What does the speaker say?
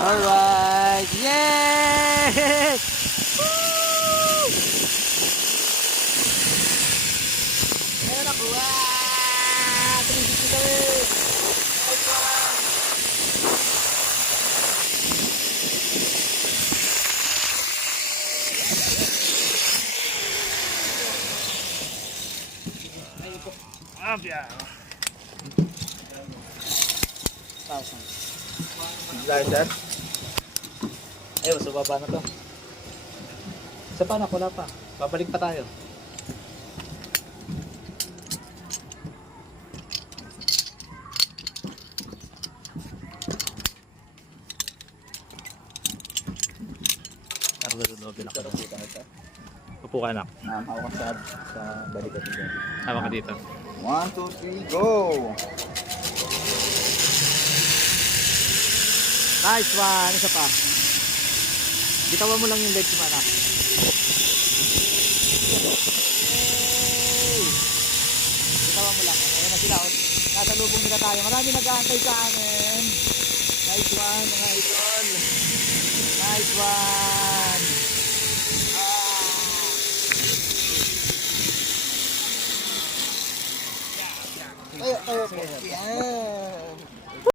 Alright! Yay! Woo! Ayan ako! Ah! 360 kami! Nice one! Abya! 1,000. Dahil sir? Ayun, so baba na to. Isa pa na, wala pa. Babalik pa tayo. Pero lulubin ako. Sarap dito sir. Upo ka na. Hawak ka sa balikat dito. Tama ka dito. 1, 2, 3, go! Nice one! Isa pa. Bitawan mo lang yung legs mo, anak. Yay! Bitawan mo lang. Ayan na sila. Nasa lubong nila tayo. Marami nag-aantay sa amin. Nice one, mga idol. Nice one.